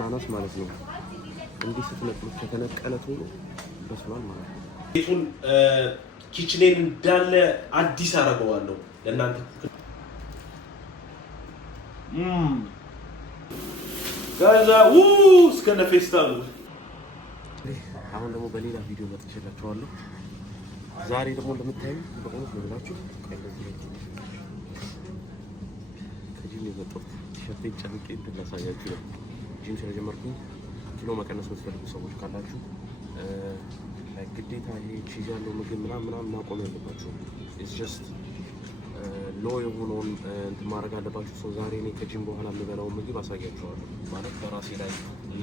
አናናስ ማለት ነው። እንዲህ ስትነቅሉት ከተነቀለ ቶሎ በስሏል ማለት ነው። ቤቱን ኪችኔን እንዳለ አዲስ አደርገዋለሁ ለእናንተ ጋዛ እስከነ ፌስታሉ። አሁን ደግሞ በሌላ ቪዲዮ መጥቼላችኋለሁ። ዛሬ ደግሞ እንደምታዩ በእውነት ነው ብላችሁ ከጂም የመጣሁት ቲሸርቴን ጨምቄ እንትን ላሳያችሁ ነው። ጂም ስለጀመርኩኝ ኪሎ መቀነስ የምትፈልጉ ሰዎች ካላችሁ ግዴታ ይሄ ቺዝ ያለው ምግብ ምናምን ማቆም ያለባችሁ። ኢትስ ጀስት ሎ የሆነውን እንትን ማድረግ አለባችሁ። ሰው ዛሬ እኔ ከጂም በኋላ የምበላውን ምግብ አሳያችኋለሁ። ማለት በራሴ ላይ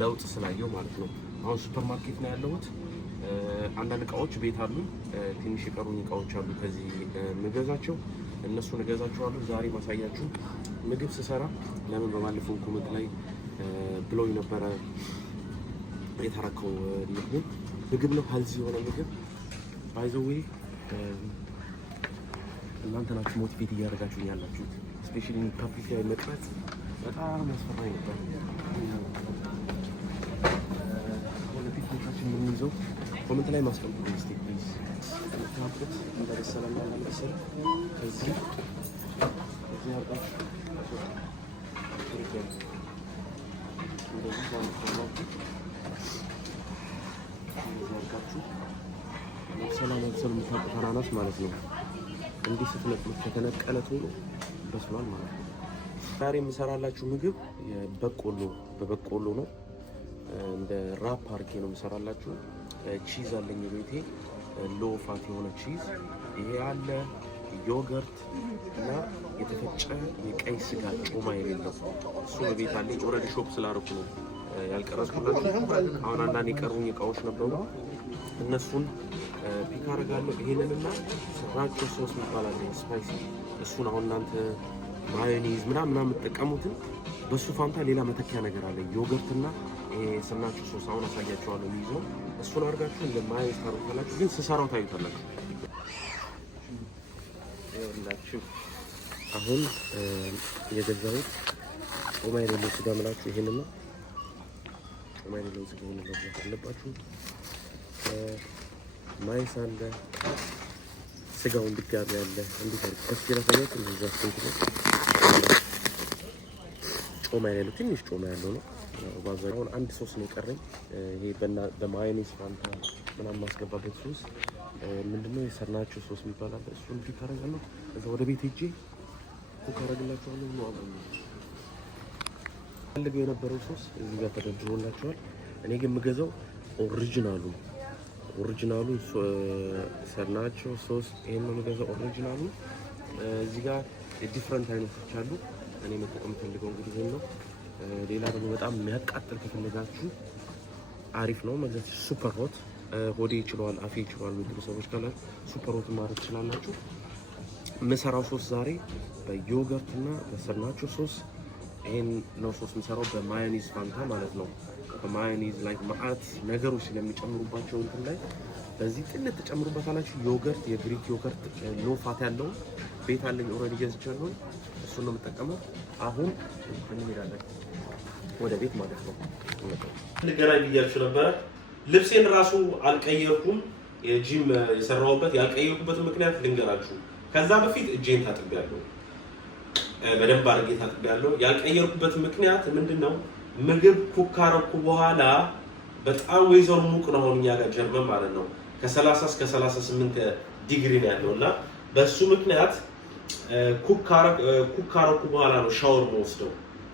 ለውጥ ስላየው ማለት ነው። አሁን ሱፐር ማርኬት ነው ያለሁት። አንዳንድ እቃዎች ቤት አሉ፣ ትንሽ የቀሩኝ እቃዎች አሉ ከዚህ የምገዛቸው፣ እነሱን እገዛቸዋለሁ። ዛሬ ማሳያችሁ ምግብ ስሰራ ለምን በባለፈው ኮሜንት ላይ ብሎኝ ነበረ የተረከው ምግብ ነው ሄልዚ የሆነ ምግብ ባይ ዘ ዌይ እናንተ ናችሁ ሞቲቬት እያደረጋችሁ ያላችሁት። ስፔሻሊ ፐብሊክ ላይ መቅረጽ በጣም ያስፈራኝ ነበር። ወደፊት ሞታችን የምንይዘው ኮሜንት ላይ ማስቀምጡ እስቲ ፕሊዝ። ታውቁት እንደሰለና ለምሳሌ ከዚህ አርጋችሁ ሰላም አክሰል የምታውቁት አናናስ ማለት ነው። እንዲህ ስትነቅሉት ከተነቀለ ቶሎ በስሏል ማለት ነው። ዛሬ የምሰራላችሁ ምግብ በበቆሎ ነው። እንደ ራፕ አርጌ ነው የምሰራላችሁ። ቺዝ አለኝ ቤቴ፣ ሎ ፋት የሆነ ቺዝ ይሄ አለ፣ ዮገርት እና የተፈጨ የቀይ ስጋ ጮማ የሌለው እሱ ቤት አለኝ። ኦልሬዲ ሾፕ ስላደረኩ ነው ያልቀረጽኩላችሁ። አሁን አንዳንድ የቀሩኝ እቃዎች ነበሩ፣ እነሱን ፒክ አደርጋለሁ። ይሄንንና ስራቾ ሶስ ይባላል ስፓይሲ፣ እሱን አሁን እናንተ ማዮኔዝ ምናምን የምትጠቀሙትን በሱ ፋንታ ሌላ መተኪያ ነገር አለ፣ ዮገርትና ስናችሁ ሶስ። አሁን አሳያችኋለሁ የሚይዘው። እሱን አድርጋችሁ እንደ ማዮኔዝ ታደርጉታላችሁ፣ ግን ስሰራው ታዩታላችሁ። ይኸውላችሁ አሁን የገዛሁት ጮማ የሌለው ስጋ ምላችሁ ይሄንና ጮማ የሌለው ስጋ መግዛት አለባችሁ። ማይስ አለ፣ ስጋውን ድጋሚ አለ። እንዴት አድርግ ከስኪራ ታያት እንደዛ ነው። ጮማ ያለው ትንሽ ጮማ ያለው ነው። ባዛው አንድ ሶስ ነው የቀረኝ። ይሄ በማዮኔዝ ፋንታ ምናምን ማስገባበት ሶስ ምንድነው የሰርናቸው ሶስ የሚባል አለ። እሱን ፒክ አደርጋለሁ። ከዛ ወደ ቤት ሄጄ ኩክ አደርግላችኋለሁ። ነው አሁን ፈልገው የነበረው ሶስ እዚህ ጋር ተደርድሮላችኋል። እኔ ግን የምገዛው ኦሪጂናሉ ሰርናቸው ሶስ ይሄን ነው የምገዛው ኦሪጂናሉ። እዚህ ጋር ዲፍረንት አይነቶች አሉ። እኔ መጠቀም ፈልገው እንግዲህ ይሄን ነው። ሌላ ደግሞ በጣም የሚያቃጥል ከፈለጋችሁ አሪፍ ነው መግዛት። ሱፐር ሆት ሆዴ ይችላል አፌ ይችላል የሚሉ ሰዎች ካላችሁ ሱፐር ሆት ማድረግ ትችላላችሁ። የምሰራው ሶስ ዛሬ በዮገርት እና በሰርናቸው ሶስ። ይሄን ነው ሶስ የምሰራው በማዮኔዝ ፋንታ ማለት ነው። በማዮኔዝ ላይ ማአት ነገሮች ስለሚጨምሩባቸው እንትን ላይ በዚህ ጥንት ተጨምሩበታላችሁ። ዮገርት የግሪክ ዮገርት ሎ ፋት ያለው ቤት አለኝ ኦልሬዲ ገዝቻለሁ። እሱን ነው የምጠቀመው። አሁን እንሄዳለን ወደ ቤት ማለት ነው። እንገናኝ ብያችሁ ነበረ። ልብሴን ራሱ አልቀየርኩም። የጂም የሰራሁበት ያልቀየርኩበት ምክንያት ልንገራችሁ። ከዛ በፊት እጄን ታጥቤያለሁ፣ በደንብ አድርጌ ታጥቤያለሁ። ያልቀየርኩበት ምክንያት ምንድነው? ምግብ ኩክ ካረኩ በኋላ በጣም ወይዘር ሙቅ ነው አሁን እኛ ጋር ጀርመን ማለት ነው። ከ30 እስከ 38 ዲግሪ ነው ያለውና በሱ ምክንያት ኩክ ካረኩ በኋላ ነው ሻወር መወስደው።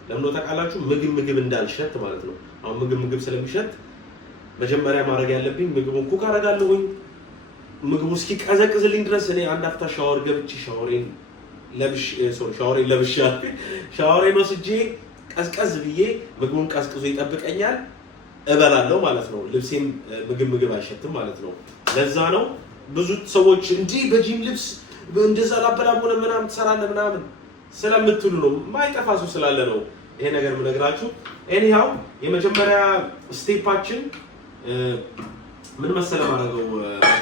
ለምን ታውቃላችሁ? ምግብ እንዳልሸት ማለት ነው። አሁን ምግብ ስለሚሸት መጀመሪያ ማድረግ ያለብኝ ምግቡን ኩክ አደርጋለሁኝ። ምግቡ እስኪቀዘቅዝልኝ ድረስ እኔ አንድ አፍታ ሻወር ገብቼ ሻወሬን ወስጄ ቀዝቀዝ ብዬ ምግቡን ቀዝቅዞ ይጠብቀኛል፣ እበላለሁ ማለት ነው። ልብሴም ምግብ አይሸትም ማለት ነው። ለዛ ነው ብዙ ሰዎች እንዲህ በጂም ልብስ እንደዛ ላበላቦነ ምናምን ትሰራለህ ምናምን ስለምትሉ ነው። ማይጠፋ ሰው ስላለ ነው ይሄ ነገር የምነግራችሁ። ኤኒሃው የመጀመሪያ ስቴፓችን ምን መሰለ ማድረገው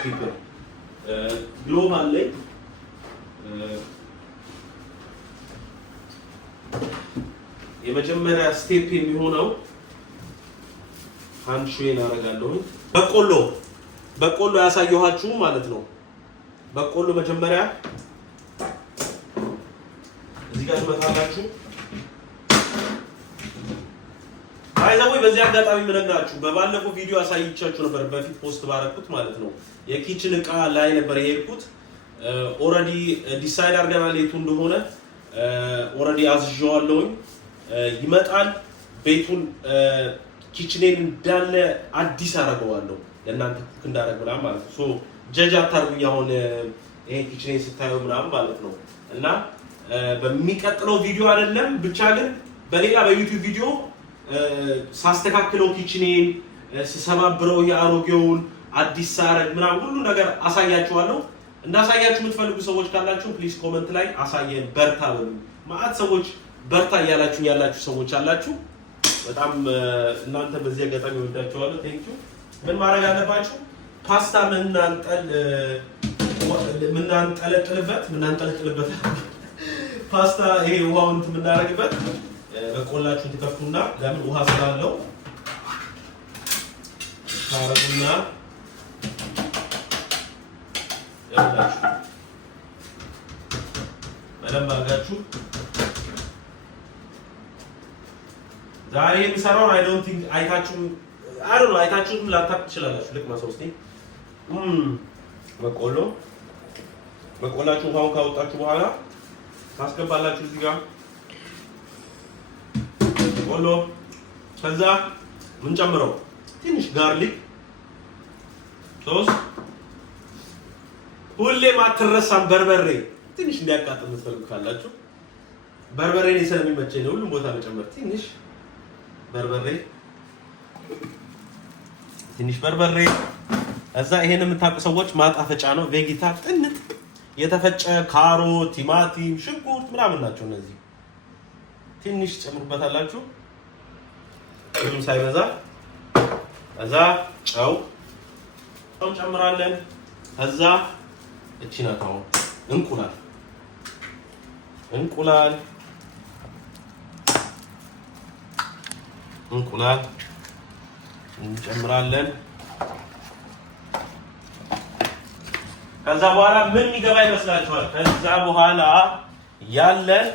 ፒፕል ግሎባል ላይ የመጀመሪያ ስቴፕ የሚሆነው አንድ ሹዌን አደርጋለሁ። በቆሎ ያሳየኋችሁ ማለት ነው። በቆሎ መጀመሪያ እዚህ ጋር ትመታላችሁ። አይዛው በዚህ አጋጣሚ የምነግራችሁ በባለፈው ቪዲዮ አሳይቻችሁ ነበር፣ በፊት ፖስት ባረኩት ማለት ነው። የኪችን እቃ ላይ ነበር የሄድኩት። ኦሬዲ ዲሳይድ አድርገናል የቱ እንደሆነ ኦሬዲ አዝዤዋለሁኝ። ይመጣል። ቤቱን ኪችኔን እንዳለ አዲስ አደርገዋለሁ ለእናንተ ኩክ እንዳደርግ ምናምን ማለት ነው። ሶ ጀጅ አታርጉኝ አሁን ይሄን ኪችኔን ስታዩ ምናምን ማለት ነው። እና በሚቀጥለው ቪዲዮ አይደለም ብቻ ግን በሌላ በዩቲዩብ ቪዲዮ ሳስተካክለው ኪችኔን ስሰባብረው የአሮጌውን አዲስ ሳረግ ምናምን ሁሉ ነገር አሳያችኋለሁ። እንዳሳያችሁ የምትፈልጉ ሰዎች ካላችሁ ፕሊዝ ኮመንት ላይ አሳየን፣ በርታ በሉ። ማለት ሰዎች በርታ እያላችሁ ያላችሁ ሰዎች አላችሁ። በጣም እናንተ በዚህ አጋጣሚ ወዳችኋለሁ። ቴንክ ዩ። ምን ማድረግ አለባችሁ? ፓስታ ምናንጠለጥልበት ፓስታ ይሄ ውሃውን የምናደርግበት በቆላችሁን ትከፍቱና ለምን ውሃ ስላለው ታረጉና ያላችሁ በደንብ አድርጋችሁ ዛሬ የምሰራውን አይ ዶንት ቲንክ አይታችሁም ላታውቁ ትችላላችሁ። ልክ ማሰውስቲ በቆላችሁ ውሃውን ካወጣችሁ በኋላ ታስገባላችሁ እዚህ ጋር ቆሎ። ከዛ ምን ጨምረው ትንሽ ጋርሊክ ሶስ፣ ሁሌም አትረሳም በርበሬ ትንሽ እንዲያቃጥል የምትፈልጉ ካላችሁ በርበሬ ነው ስለሚመቸኝ ነው ሁሉም ቦታ መጨመር ትንሽ በርበሬ። እዛ ይሄን የምታውቁ ሰዎች ማጣፈጫ ነው። ቬጌታ ጥንጥ የተፈጨ ካሮት፣ ቲማቲም፣ ሽንኩርት ምናምን ናቸው እነዚህ። ትንሽ ጨምሩበታላችሁ ምንም ሳይበዛ። እዛ ጨው ጨምራለን። እዛ እቺ ናት አሁን እንቁላል እንጨምራለን። ከዛ በኋላ ምን ይገባ ይመስላችኋል? ከዛ በኋላ ያለን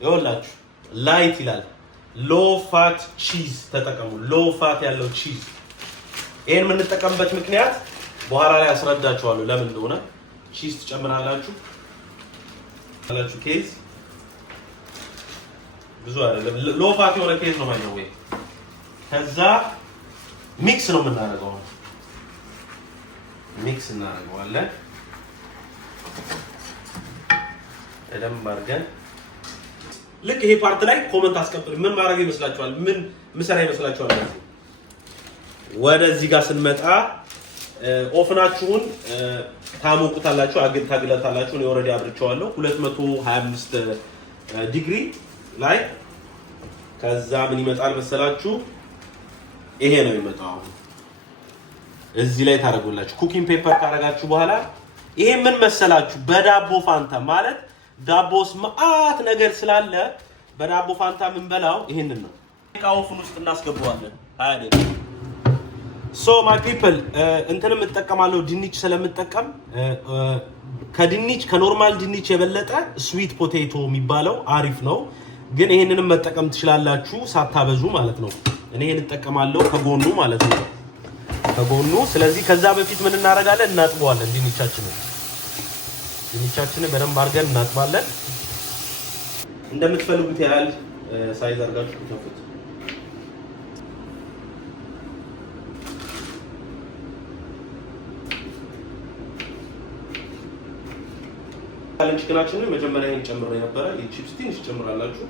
ይኸውላችሁ ላይት ይላል ሎ ፋት ቺዝ ተጠቀሙ። ሎ ፋት ያለው ቺዝ። ይሄን የምንጠቀምበት ምክንያት በኋላ ላይ አስረዳችኋለሁ ለምን እንደሆነ። ቺዝ ትጨምራላችሁ ኬዝ ብዙ አይደለም፣ ሎ ፋት የሆነ ኬዝ ነው ማለት ነው። ከዛ ሚክስ ነው የምናደርገው። ሚክስ እናደርገዋለን በደንብ አድርገን። ልክ ይሄ ፓርት ላይ ኮመንት አስቀምጡ። ምን ማድረግ ይመስላችኋል? ምን ምሰራ ይመስላችኋል? ወደዚህ ጋር ስንመጣ ኦፍናችሁን ታሞቁታላችሁ፣ ታግለታላችሁ። እኔ ኦልሬዲ አብርቼዋለሁ 225 ዲግሪ ላይ። ከዛ ምን ይመጣል መሰላችሁ? ይሄ ነው የሚመጣው። እዚህ ላይ ታደርጉላችሁ። ኩኪንግ ፔፐር ካደረጋችሁ በኋላ ይሄ ምን መሰላችሁ? በዳቦ ፋንታ ማለት ዳቦስ መዓት ነገር ስላለ በዳቦ ፋንታ የምንበላው ይሄንን ነው። ኦፍን ውስጥ እናስገባዋለን 20 ደቂቃ። ሶ ማይ ፒፕል እንትንም እጠቀማለሁ ድንች ስለምጠቀም ከድንች ከኖርማል ድንች የበለጠ ስዊት ፖቴቶ የሚባለው አሪፍ ነው። ግን ይሄንንም መጠቀም ትችላላችሁ ሳታበዙ ማለት ነው። እኔ ይሄን እጠቀማለሁ ከጎኑ ማለት ነው ከጎኑ። ስለዚህ ከዛ በፊት ምን እናደርጋለን? እናጥበዋለን። ድንቻችንን በደንብ አድርገን እናጥባለን። እንደምትፈልጉት ያህል ሳይዝ አድርጋችሁ ተፈቱ። ቺክናችንን መጀመሪያ እንጨምር ነበር። የቺፕስ ትንሽ ጨምራላችሁ።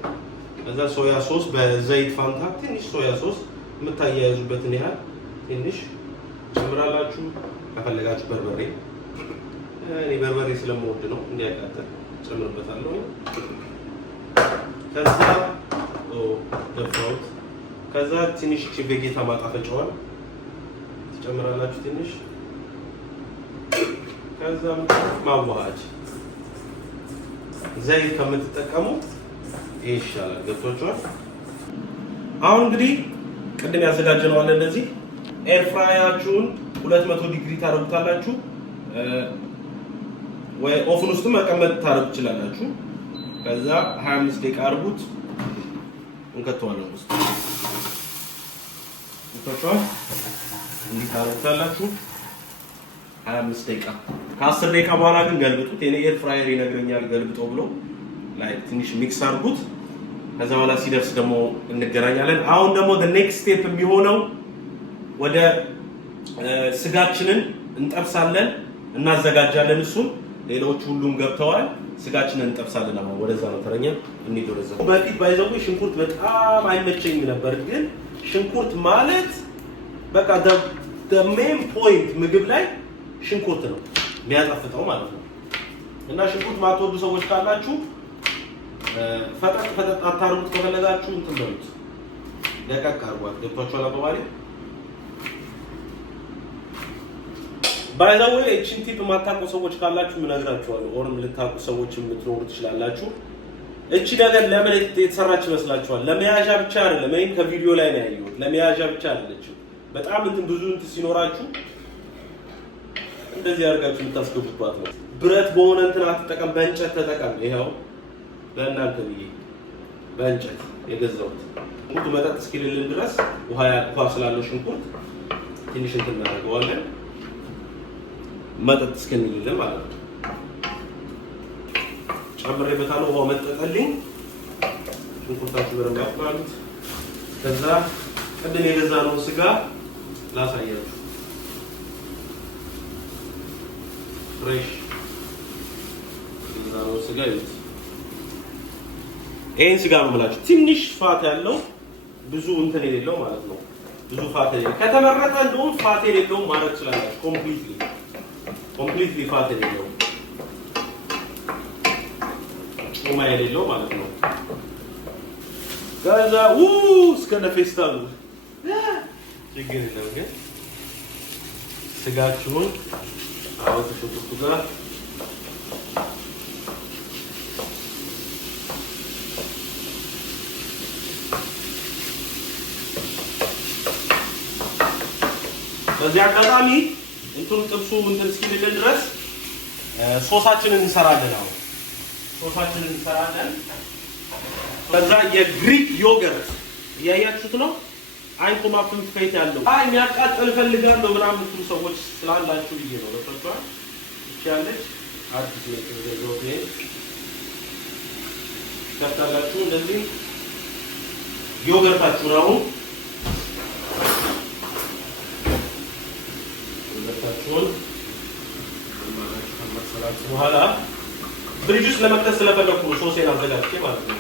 ከዛ ሶያ ሶስ በዘይት ፋንታ ትንሽ ሶያ ሶስ የምታያይዙበትን ያህል ትንሽ ጨምራላችሁ። ከፈለጋችሁ በርበሬ፣ እኔ በርበሬ ስለምወድ ነው እንዲያቃጥል ጨምርበታለሁ። ከዛ ደፋውት። ከዛ ትንሽ ቬጌታ ማጣፈጫዋል ትጨምራላችሁ ትንሽ። ከዛ ማዋሃድ ዘይት ከምትጠቀሙ ይሻላል። ገብቷችኋል? አሁን እንግዲህ ቅድም ያዘጋጀነው አለ እንደዚህ ኤር ፍራየራችሁን 200 ዲግሪ ታረጉታላችሁ ወይ ኦቭን ውስጥ መቀመጥ ታረጉ ይችላልላችሁ ከዛ 25 ደቂቃ አርጉት እንከተዋለን ውስጥ እንከተዋለን እንዲህ ታረጉታላችሁ 25 ደቂቃ ከ10 ደቂቃ በኋላ ግን ገልብጡት የኔ ኤር ፍራየር ይነግረኛል ገልብጦ ብሎ ላይ ትንሽ ሚክስ አርጉት ከዛ በኋላ ሲደርስ ደግሞ እንገናኛለን አሁን ደግሞ the next step የሚሆነው ወደ ስጋችንን እንጠብሳለን እናዘጋጃለን እሱን ሌሎች ሁሉም ገብተዋል ስጋችንን እንጠብሳለን አሁን ወደዛ ነው ተረኛ እንሂድ ወደዛ በፊት ባይዘው ሽንኩርት በጣም አይመቸኝም ነበር ግን ሽንኩርት ማለት በቃ the main point ምግብ ላይ ሽንኩርት ነው የሚያጣፍጠው ማለት ነው እና ሽንኩርት ማትወዱ ሰዎች ካላችሁ ፈጠጥ አታርጉት ከፈለጋችሁ እንትን በሉት ደቀቅ አርጓት ገብቷችኋል አባባሌ ባይዛው እቺን ቲፕ ማታውቁ ሰዎች ካላችሁ ምን ነግራችኋለሁ ኦርም ልታውቁ ሰዎች የምትኖሩ ትችላላችሁ እቺ ነገር ለምን የተሰራች ይመስላችኋል ለመያዣ ብቻ አይደለም እኔም ከቪዲዮ ላይ ነው ያየሁት ለመያዣ ብቻ አይደለችም በጣም እንትን ብዙ እንትን ሲኖራችሁ እንደዚህ አድርጋችሁ የምታስገቡባት ነው ብረት በሆነ እንትን አትጠቀም በእንጨት ተጠቀም ይሄው ለእናንተ ብዬ በእንጨት የገዛሁት ሙሉ መጠጥ እስኪልልን ድረስ ውሃ ስላለው ሽንኩርት ትንሽ እንትን እናደርገዋለን መጠጥ እስኪልልን ማለት ነው ጨምሬበታለሁ ውሃው መጠጠልኝ ሽንኩርታችሁ በደንብ ያቁላሉት ከዛ ቅድም የገዛነውን ስጋ ላሳያችሁ ፍሬሽ የገዛነውን ስጋ ይዩት ይሄን ስጋ ነው የምላችሁ ትንሽ ፋት ያለው ብዙ እንትን የሌለው ማለት ነው ብዙ ፋት የሌለው ከተመረጠ እንደውም ፋት የሌለው ማድረግ ትችላላችሁ ኮምፕሊትሊ ፋት የሌለው ጮማ የሌለው ማለት ነው ከዛ እስከነ ፌስታሉ ችግር የለም ግን ስጋችሁን አወጥቶ ጋር በዚህ አጋጣሚ እንትን ጥብሱ እንትን እስኪልልን ድረስ ሶሳችንን እንሰራለን አሁን ሶሳችንን እንሰራለን ከዛ የግሪክ ዮገርት ያያችሁት ነው አይንኮማፍም ፈይት ያለው የሚያቃጥል ፈልጋለሁ ምናምን የምትሉ ሰዎች ስላላችሁ ብዬ ነው ለፈቷል ይቻለች አዲስ ነው ከታላችሁ እንደዚህ ዮገርታችሁ ነው ዮገርታችሁን ማለት በኋላ ፍሪጅ ውስጥ ለመክተት ስለፈለኩ ነው ሶሴን አዘጋጅቼ ማለት ነው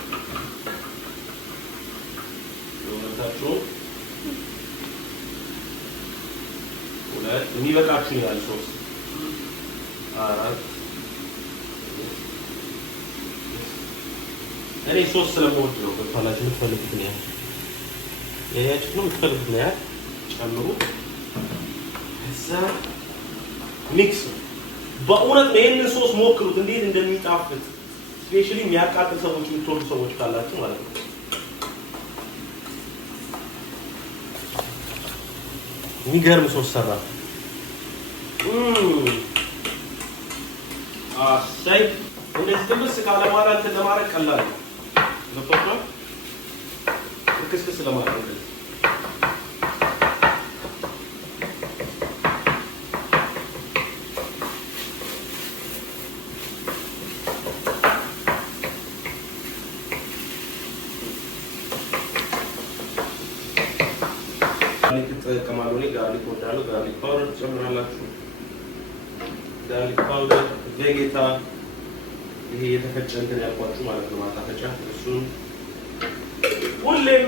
ዮገርታችሁ ሁለት የሚበቃችሁ ያህል ሶስ አራት እኔ ሶስ ስለምወድ ነው በኋላችሁ የምትፈልጉት ነው ያያችሁት ነው የምትፈልጉት ነው ጨምሩ እዛ ሚክስ በእውነት ይሄንን ሶስ ሞክሩት እንዴት እንደሚጣፍጥ ስፔሻሊ የሚያቃጥል ሰዎች የምትወዱ ሰዎች ካላችሁ ማለት ነው የሚገርም ሶስ ሰራ አሳይ እንደዚህ ጥብስ ካለ በኋላ እንትን ለማድረግ ቀላል ነው ገብቶሻል ክስክስ ለማድረግ ጋርሊክ ወዳለው ጋርሊክ ፓውደር ትጨምራላችሁ ጋርሊክ ፓውደር ቬጌታ ይሄ የተፈጨ እንትን ያልኳችሁ ማለት ነው ማጣፈጫ እሱን ሁሌም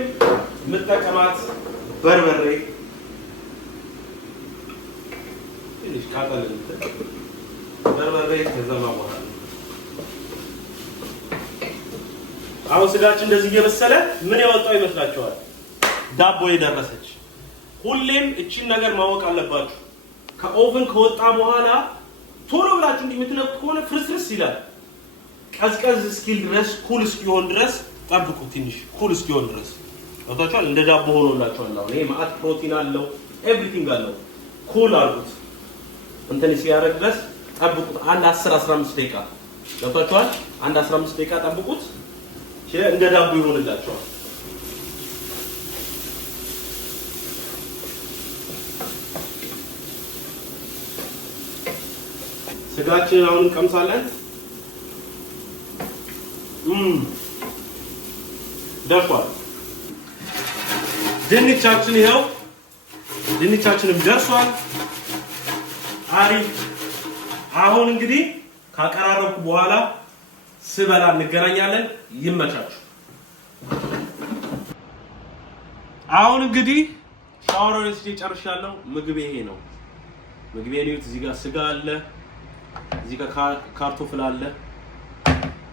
የምጠቀማት በርበሬ ትንሽ ቃጠል በርበሬ ከዛማ በኋላ አሁን ስጋችን እንደዚህ እየበሰለ ምን ያወጣው ይመስላችኋል ዳቦ የደረሰች ሁሌም እቺን ነገር ማወቅ አለባችሁ ከኦቨን ከወጣ በኋላ ቶሎ ብላችሁ እንደምትነኩት ከሆነ ፍርስርስ ይላል ቀዝቀዝ እስኪል ድረስ ኩል እስኪሆን ድረስ ጠብቁ ትንሽ ኩል እስኪሆን ድረስ ወጣቻል እንደ ዳቦ ሆኖላችኋል። አሁን ይሄ ማአት ፕሮቲን አለው ኤቭሪቲንግ አለው። ኩል አድርጉት እንትን ሲያደርግ ድረስ ጠብቁት። አንድ 10-15 ደቂቃ ወጣቻል። አንድ 15 ደቂቃ ጠብቁት። እንደ ዳቦ ይሆንላችኋል። ስጋችን አሁን እንቀምሳለን። ደርሷል። ድንቻችን ይኸው ድንቻችንም ደርሷል። አሪፍ። አሁን እንግዲህ ካቀራረብኩ በኋላ ስበላ እንገናኛለን። ይመቻችሁ። አሁን እንግዲህ ሻወር ወስጄ ጨርሻለሁ። ምግብ ይሄ ነው። ምግቤ ነው። እዚህ ጋር ስጋ አለ፣ እዚህ ጋር ካርቶፍል አለ፣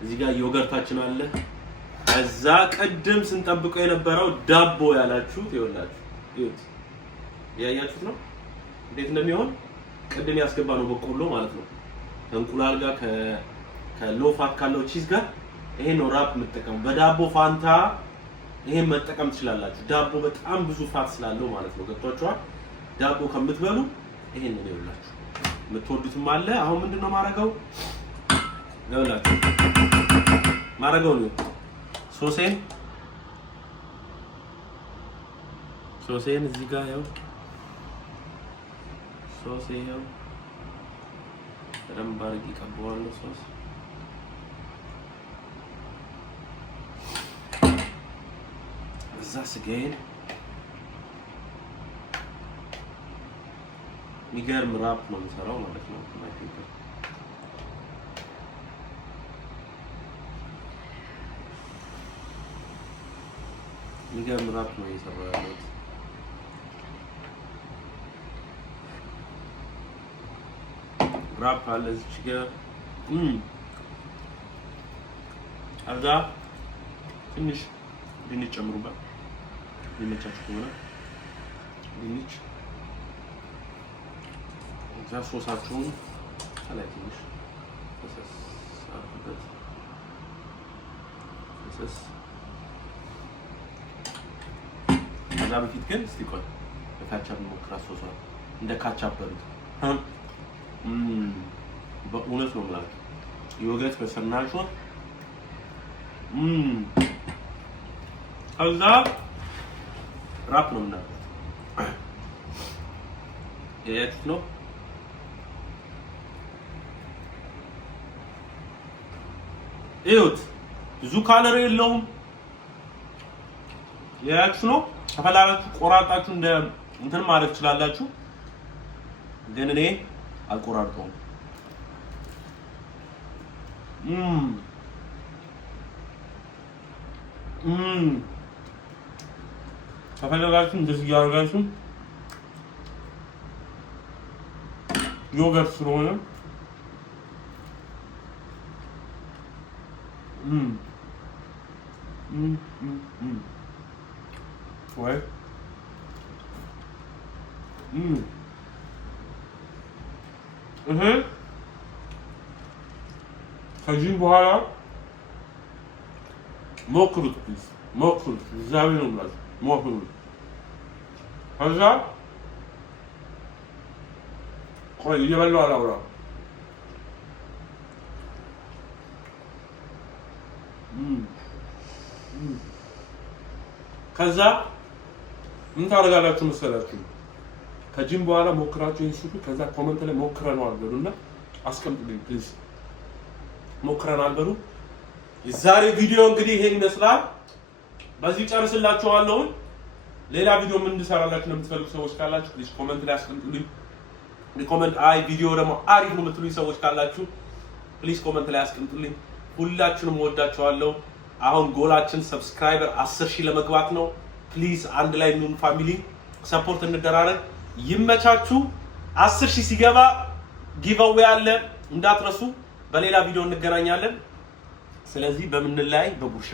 እዚህ ጋር ዮገርታችን አለ። እዛ ቀደም ስንጠብቀው የነበረው ዳቦ ያላችሁት ይኸውላችሁ፣ እዩት። ያያችሁት ነው እንዴት እንደሚሆን። ቀደም ያስገባነው በቆሎ ማለት ነው ከእንቁላል ጋር ከሎፋት ካለው ቺዝ ጋር። ይሄን ነው ራፕ የምትጠቀሙ። በዳቦ ፋንታ ይሄን መጠቀም ትችላላችሁ። ዳቦ በጣም ብዙ ፋት ስላለው ማለት ነው። ገብቷችኋል? ዳቦ ከምትበሉ ይሄን ነው ይኸውላችሁ። የምትወዱትም አለ። አሁን ምንድነው ማረገው? ይኸውላችሁ ማረገው ነው ሶሴን እዚህ ጋር ያው ሶስ ይሄው በደንብ አድርጌ ቀባዋለሁ። ሶስ እዛ ስጋዬን የሚገርም ራፕ ነው የምሰራው ማለት ነው። የሚገርም ራፕ ነው እየሰራው ያለሁት። ራፕ አለ እዚህ ጋር አዛ ትንሽ ድንች ጨምሩበት ሊመቻችሁ ከሆነ ድንች እዛ ሶሳችሁን ከላይ ትንሽ ፈሰስ አድርጉበት። ፈሰስ ከዛ በፊት ግን እስቲ ቆይ በካቻፕ ሞክራ ሶሷ እንደ ካቻፕ በሉት። በእውነት ነው የምላችሁ ዮገርት በሰርናሾ ከዛ ራፕ ነው የምናደርገው። ያያችሁት ነው። እዩት፣ ብዙ ካሎሪ የለውም። ያያችሁት ነው። ከፈለጋችሁ ቆራጣችሁ እንደ እንትን ማድረግ ትችላላችሁ፣ ግን እኔ አልቆራርጠውም። ከፈለጋችሁ እንደዚህ ያደርጋችሁ ዮገርት ስለሆነ ወይ ከዚህ በኋላ ሞክሩት ፕሊዝ፣ ሞክሩት። እግዚአብሔር ነው ብላችሁ ሞክሩት። ከዛ ቆይ እየበላሁ አላውራ። ከዛ ምን ታደርጋላችሁ መሰላችሁ? ከጂም በኋላ ሞክራችሁ ይስጡ። ከዛ ኮሜንት ላይ ሞክረናል በሉና አስቀምጡልኝ ፕሊዝ። ሞክረናል በሉ። የዛሬ ቪዲዮ እንግዲህ ይሄን ይመስላል። በዚህ ጨርስላችኋለሁ። ሌላ ቪዲዮ ምን እንድሰራላችሁ የምትፈልጉ ሰዎች ካላችሁ ፕሊዝ ኮሜንት ላይ አስቀምጡልኝ። ኮሜንት አይ ቪዲዮ ደግሞ አሪፍ ነው የምትሉኝ ሰዎች ካላችሁ ፕሊዝ ኮሜንት ላይ አስቀምጡልኝ። ሁላችሁንም ወዳችኋለሁ። አሁን ጎላችን ሰብስክራይበር 10,000 ለመግባት ነው። ፕሊዝ አንድ ላይ ኑን ፋሚሊ፣ ሰፖርት እንደራረግ። ይመቻችሁ። 10,000 ሲገባ ጊቭአዌይ አለ እንዳትረሱ። በሌላ ቪዲዮ እንገናኛለን። ስለዚህ በምን ላይ በጉርሻ